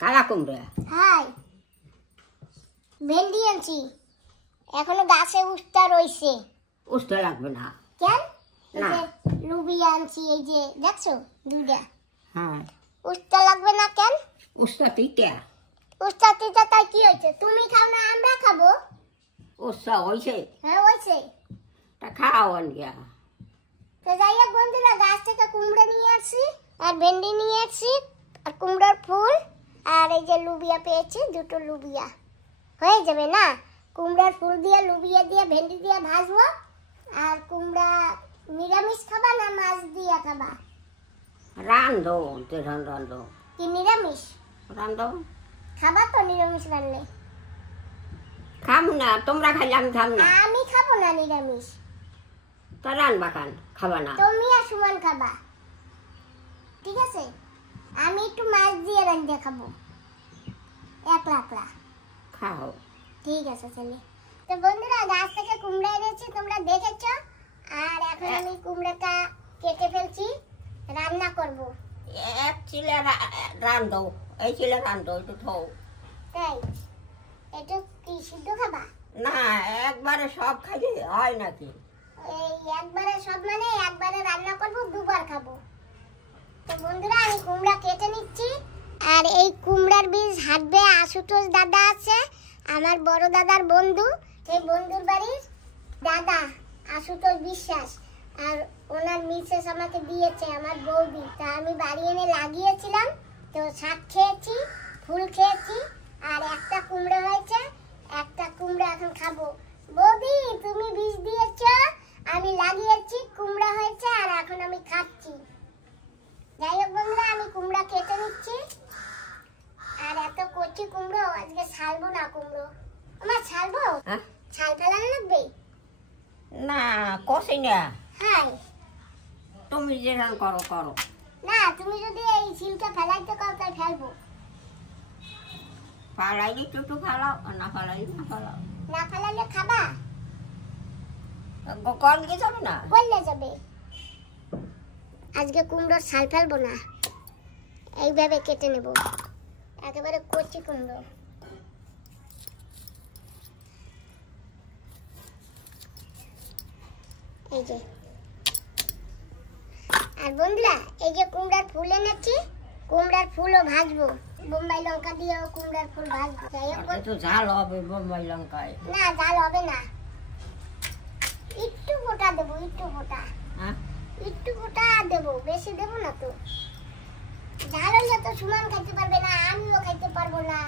কালা কুমড়া? হাই, ভেন্ডি আনছি, এখনো গাছে উস্তা রইছে। উস্তা লাগবে না। কেন? না। লুবি আনছি, এই যে দেখছো দুইটা। হ্যাঁ। উস্তা লাগবে না কেন? উস্তা তিতা। উস্তা তিতা তাই কি হয়েছে? তুমি খাও না আমরা খাবো? উস্তা হয়েছে? হ্যাঁ হয়েছে। তা খাও আনিয়া। তো যাই হোক বন্ধুরা, গাছ থেকে কুমড়া নিয়ে আসছি আর ভেন্ডি নিয়ে আসছি আর কুমড়ার ফুল আর এই যে লুবিয়া পেয়েছি, দুটো লুবিয়া হয়ে যাবে না? কুমড়ার ফুল দিয়ে লুবিয়া দিয়ে ভেন্ডি দিয়ে ভাজবো। আর কুমড়া নিরামিষ খাবা না মাছ দিয়ে খাবা? রান্ধো, রান্ধো। কি নিরামিষ রান্ধো? খাবা তো নিরামিষ রান্নে? খাম না, তোমরা খাইলে আমি খাম না। আমি খাবো না নিরামিষ। তা রানবা খান, খাবা না? তুমি আর সুমন খাবা, ঠিক আছে? আমি একটু মাছ দিয়ে রান্না খাবো, একলা একলা। খাও। ঠিক আছে চলে। তো বন্ধুরা, গাছ থেকে কুমড়া এনেছি, তোমরা দেখেছো। আর এখন আমি কুমড়াটা কেটে ফেলছি, রান্না করব। এক চিলে রান্ধো, এই চিলে রান্ধো, একটু থৌ। তাই এটা কি সিদ্ধ খাবা? না, একবারে সব খাইলে হয় নাকি? এই একবারে সব মানে একবারে রান্না করব, দুবার খাবো। তো বন্ধুরা, আমি কুমড়া কেটে নিচ্ছি। আর এই কুমড়ার বীজ হাঁটবে আশুতোষ দাদা আছে, আমার বড় দাদার বন্ধু। সেই বন্ধুর বাড়ির দাদা আশুতোষ বিশ্বাস, আর ওনার মিসেস আমাকে দিয়েছে, আমার বৌদি। তা আমি বাড়ি এনে লাগিয়েছিলাম, তো শাক খেয়েছি, ফুল খেয়েছি, আর একটা কুমড়া হয়েছে। একটা কুমড়া এখন খাবো। বৌদি, তুমি বীজ দিয়েছো, আমি লাগিয়েছি, কুমড়া হয়েছে, আর এখন আমি খাচ্ছি। যাই হোক বন্ধুরা, আমি কুমড়া কেটে নিচ্ছি। আর এত কচি কুমড়ো, আজকে ছালবো না কুমড়ো। আমার ছালবো? ছাল ফেলানো লাগবে না, কষি না। হাই, তুমি যেরকম করো করো। না, তুমি যদি এই ছিলটা ফেলাইতে কাও তাই ফেলবো। ফালাইলে একটু ফালাও, আর না ফালাইলে না ফালাও। না ফেলালে খাবা? কল দিয়ে যাবে না? বললে যাবে। আজকে কুমড়োর ছাল ফেলবো না, এইভাবে কেটে নেব, একেবারে কচি কুমড়ো। এই যে। আর বন্ধুরা, এই যে কুমড়ার ফুল এনেছি, কুমড়ার ফুলও ভাজবো, বোম্বাই লঙ্কা দিয়েও কুমড়ার ফুল ভাজবো। যাই হোক, একটু ঝাল হবে বোম্বাই লঙ্কায়। না ঝাল হবে না, একটু গোটা দেবো, একটু গোটা। হ্যাঁ, একটু গোটা দেবো, বেশি দেবো না তো। ঝাল হলে তো সুমন খাইতে পারবে না, আমিও খাইতে পারবো না,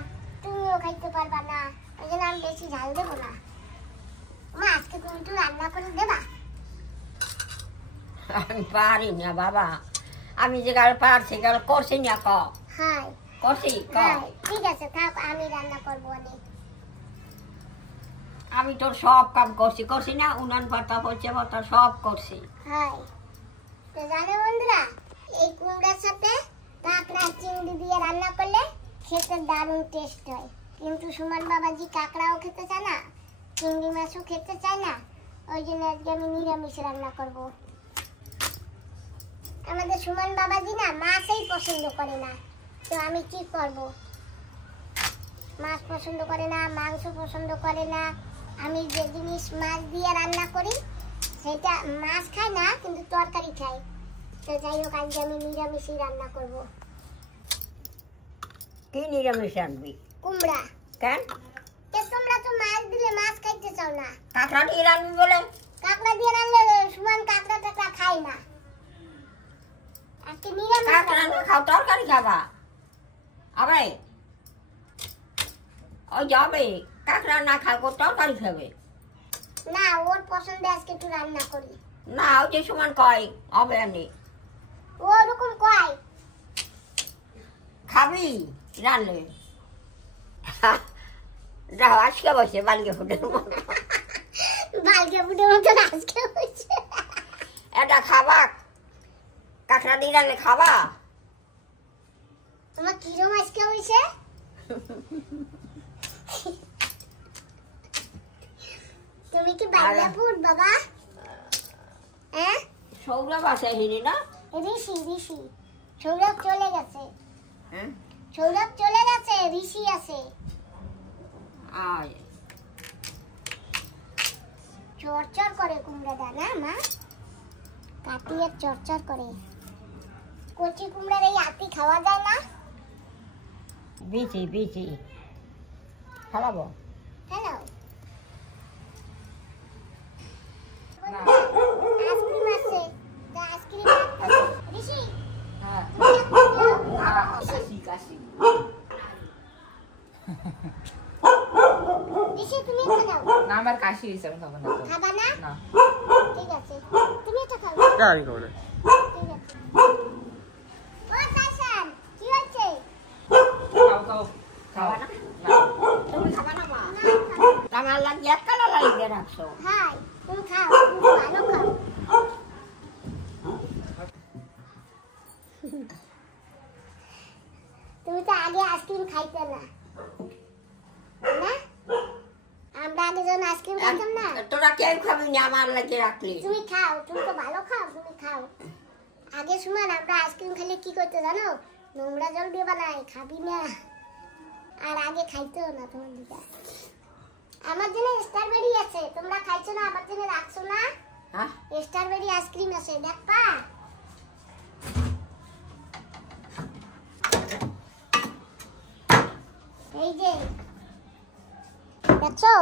তুমিও খাইতে পারবা না, ওই জন্য আমি বেশি ঝাল দেবো না। মা, আজকে তুমি একটু রান্না করে দেবা? আমি পারি না বাবা, আমি যে গাল পারছি গাল করছি না। ক হাই, করছি ক। ঠিক আছে থাক, আমি রান্না করবো অনেক। আমি তোর সব কাম করছি, করছি না? উনান পাতা পচে পাতা সব করছি। হাই, তো জানো বন্ধুরা, এই কুমড়ার সাথে কাঁকড়া চিংড়ি দিয়ে রান্না করলে খেতে দারুণ টেস্ট হয়। কিন্তু সুমন বাবাজি কাঁকড়াও খেতে চায় না, চিংড়ি মাছও খেতে চায় না, ওই জন্য আজকে আমি নিরামিষ রান্না করব। আমাদের সুমন বাবাজি না মাছই পছন্দ করে না, তো আমি কি করব? মাছ পছন্দ করে না, মাংস পছন্দ করে না। আমি যে জিনিস মাছ দিয়ে রান্না করি সেটা মাছ খায় না, কিন্তু তরকারি খায়। তো যাই হোক, আজকে আমি নিরামিষই রান্না করব। কি নিরামিষ আনবি? কুমড়া। কেন? তোমরা তো মাছ দিলে মাছ খাইতে চাও না। কাঁকড়া দিয়ে রানবি বলে? কাঁকড়া দিয়ে রান্নালে সুমন কাঁকড়া টাকড়া খায় না। আজকে নিরামিষ কাঁকড়া না খাও, তরকারি খাবা? আবে ওই যাবে, কাঁকড়া না খাবো তরকারি খাবে না, ওর পছন্দে আজকে একটু রান্না করি। না, ওই যে সমান কয় হবে আনি। ও ওরকম কয়। খাবি রানলে? যাও, আজকে বসে বালকে ফুটের মতো। বালকে ফুটের মতো আজকে হয়েছে। এটা খাবা? কাঁকড়া দিয়ে রানলে খাবা? তোমার কিরম আজকে হয়েছে? তুমি কি বাংলা ফুড বাবা? হ্যাঁ, সৌরভ আছে হিনি না? ঋষি সৌরভ চলে গেছে। হ্যাঁ, সৌরভ চলে গেছে। আছে, ঋষি আছে। আয় চরচর করে কুমড়াটা না মা, কাটিয়ে চরচর করে। কচি কুমড়ার এই আতি খাওয়া যায় না? বিচি বিচি খালাবো। হ্যালো, আইসক্রিম আছে, আইসক্রিম ঋষি। হ্যাঁ কাশি কাশি। ঋষি তুমি এটা খাও না, আমার কাশি হয়েছে, আমি খাবো না। খাবা না? না, ঠিক আছে, তুমি এটা খাও। তাই করে ঠিক আছে। ও তাইসান, কি হচ্ছে? খাও খাও খাওয়া না? না। তুমি খাবা না মা? না, খাও। আমার লাগিয়ে কালা লাগিয়ে রাখছো। হাই, তুমি খাও, তুমি ভালো খাও। তুমি তো আগে আইসক্রিম খাইতে না, না? আমরা আগে যখন আইসক্রিম খাইতাম না। তোরা কেউ খাবি না আমার লাগিয়ে রাখলি। তুমি খাও, তুমি তো ভালো খাও, তুমি খাও। আগে সময় আমরা আইসক্রিম খেলে কি করতে জানো? নোংরা জল দিয়ে বানাই, খাবি না। আর আগে খাইতেও না তোমার দিদা। আমার জন্য স্ট্রবেরি আছে, তোমরা খাইছো না? আমার জন্য রাখছো না? হ্যাঁ স্ট্রবেরি আইসক্রিম আছে, দেখবা? এই যে দেখছো?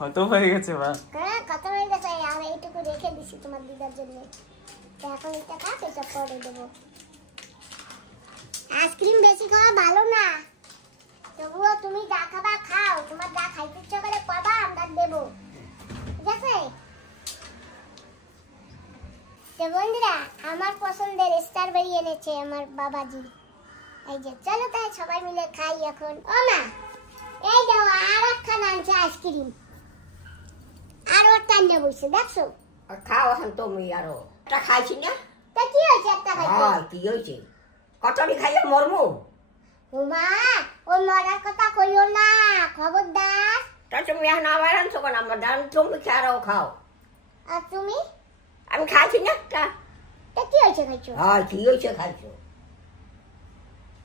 কত হয়ে গেছে মা? হ্যাঁ, কত হয়ে গেছে। আর এইটুকু রেখে দিছি তোমার দিদার জন্য। তো এখন এটা খাস, এটা পরে দেবো। আইসক্রিম বেশি খাওয়া ভালো না, তবুও তুমি যা খাবা খাও। তোমার যা খাইতে ইচ্ছা করে পাবা, আমরা দেবো, ঠিক আছে? তো বন্ধুরা, আমার পছন্দের স্ট্রবেরি এনেছে আমার বাবাজি। এই যে চলো তাই সবাই মিলে খাই এখন। ও মা, এই দাও আর একখানা আনছে আইসক্রিম। আর ওর টান্ডে বসে দেখছো? খাও এখন তুমি আরো একটা খাইছি না। তা কি হয়েছে একটা খাইতে? হ্যাঁ কি হয়েছে? কতটি খাইলে মরমু? উমা, ও মরার কথা কইও না, খবরদার। তা তুমি এখন আবার আনছো কেন? আমার ডান তুমি আরো খাও। আর তুমি? আমি খাইছি না একটা। তা কি হয়েছে খাইছো? হ্যাঁ কি হয়েছে খাইছো?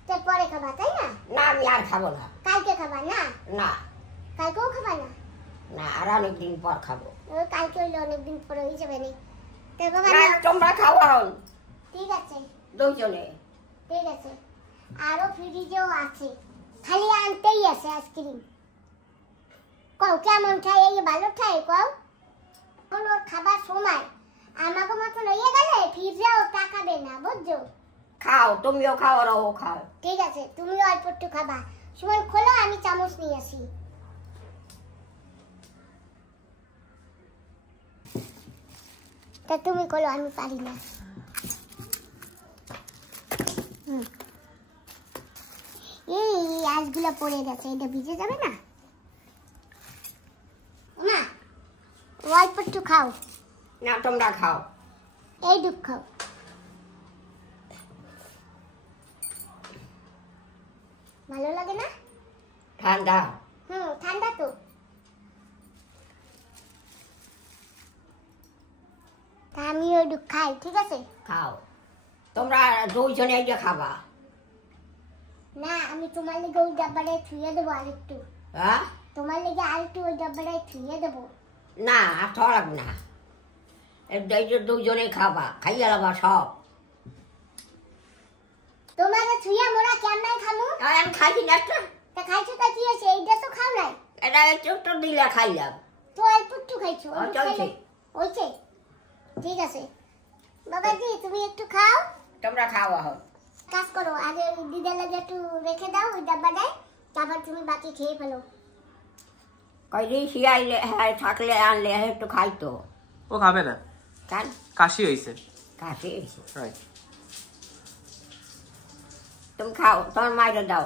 তারপরে খাবা, তাই না? না আমি আর খাবো না। কালকে খাবা না? না কালকেও খাবা না? না আর অনেকদিন পর খাবো। ওই কালকে হইলে অনেকদিন পরে হয়ে যাবে না। তো বাবা না তোমরা খাও এখন ঠিক আছে, দুজনে। ঠিক আছে। আরো ফ্রিজেও আছে, খালি আনতেই আছে আইসক্রিম। কও কেমন খাই? এই ভালো খাই কও। এখন ওর খাবার সময়, আমাকে মতন হয়ে গেলে ফ্রিজেও তাকাবে না, বুঝছো? খাও তুমিও খাও ওরাও খাও। ঠিক আছে, তুমিও অল্প একটু খাবা। সুমন খোলো, আমি চামচ নিয়ে আসি। তা তুমি খোলো, আমি পারি না। এই আঁশগুলো পড়ে গেছে, এটা ভিজে যাবে না? মা, অল্প একটু খাও। না তোমরা খাও। এই দুধ খাও। ভালো লাগে না? ঠান্ডা। ঠান্ডা তো। তা আমি ওই দুধ খাই, ঠিক আছে? খাও তোমরা দুইজনে এই যে খাবা। না, আমি তোমার লেগে ওই ডাব্বাটায় থুয়ে দেবো আরেকটু। হ্যাঁ তোমার লেগে আরেকটু ওই ডাব্বাটায় থুয়ে দেবো। না আর থরাক না, এই যে দুইজনে খাবা, খাইয়া লাবা সব। তোমাকে থুয়ে মোরা কেমন খামু? আর আমি খাইছি না একটা। তা খাইছো তা কি হয়েছে? এইটা তো খাও নাই। এটা একটু দিলে খাইলাম। তো অল্প একটু খাইছো। চলছে। হয়েছে, ঠিক আছে। বাবাজি তুমি একটু খাও। তোমরা খাও এখন। কাজ করো, আগে দিদার লাগে একটু রেখে দাও ওই ডাব্বাটায়, তারপর তুমি বাকি খেয়ে ফেলো। কয়দিন শিয়াইলে হ্যাঁ থাকলে আনলে একটু খাইতো। ও খাবে না, কান কাশি হয়েছে। কাশি এসে Right. তুমি খাও, তোমার মায়ের দাও।